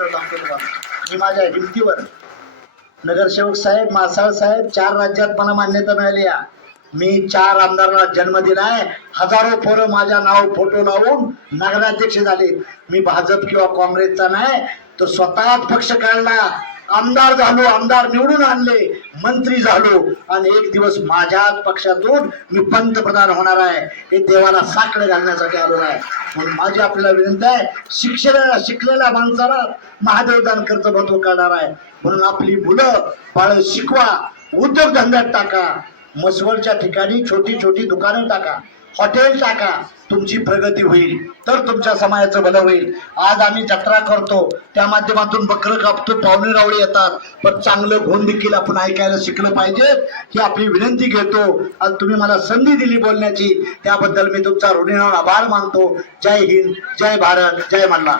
महत्वाचं सांगतो मी माझ्या हिमतीवर नगरसेवक साहेब मासाळ साहेब चार राज्यात मला मान्यता मिळाली मी चार आमदारांना जन्म दिलाय हजारो पोरं माझ्या नाव फोटो लावून नगराध्यक्ष झाले. मी भाजप किंवा काँग्रेसचा नाही तर स्वतःच पक्ष काढला. आमदार झालो आमदार निवडून आणले मंत्री झालो. आणि एक दिवस माझ्या पक्षातून मी पंतप्रधान होणार आहे. हे देवाला साकडे घालण्यासाठी आलो आहे. म्हणून माझी आपल्याला विनंती आहे शिक्षणाला शिकलेल्या माणसाला महादेवदान कर्जबत्व करणार आहे. म्हणून आपली मुलं बाळ शिकवा उद्योगधंद्यात टाका. मसवडच्या ठिकाणी छोटी छोटी दुकानं टाका. हॉटेल टाका. तुमची प्रगती होईल. तर तुमच्या समाजाचं भलं होईल. आज आम्ही जत्रा करतो. त्या माध्यमातून बकरं कापतो पाहुणे रावळे येतात. पण चांगलं गुण देखील आपण ऐकायला शिकलं पाहिजे. ही आपली विनंती घेतो. आज तुम्ही मला संधी दिली बोलण्याची. त्याबद्दल मी तुमचा ऋणीनावर आभार मानतो. जय हिंद जय भारत जय मल्हार.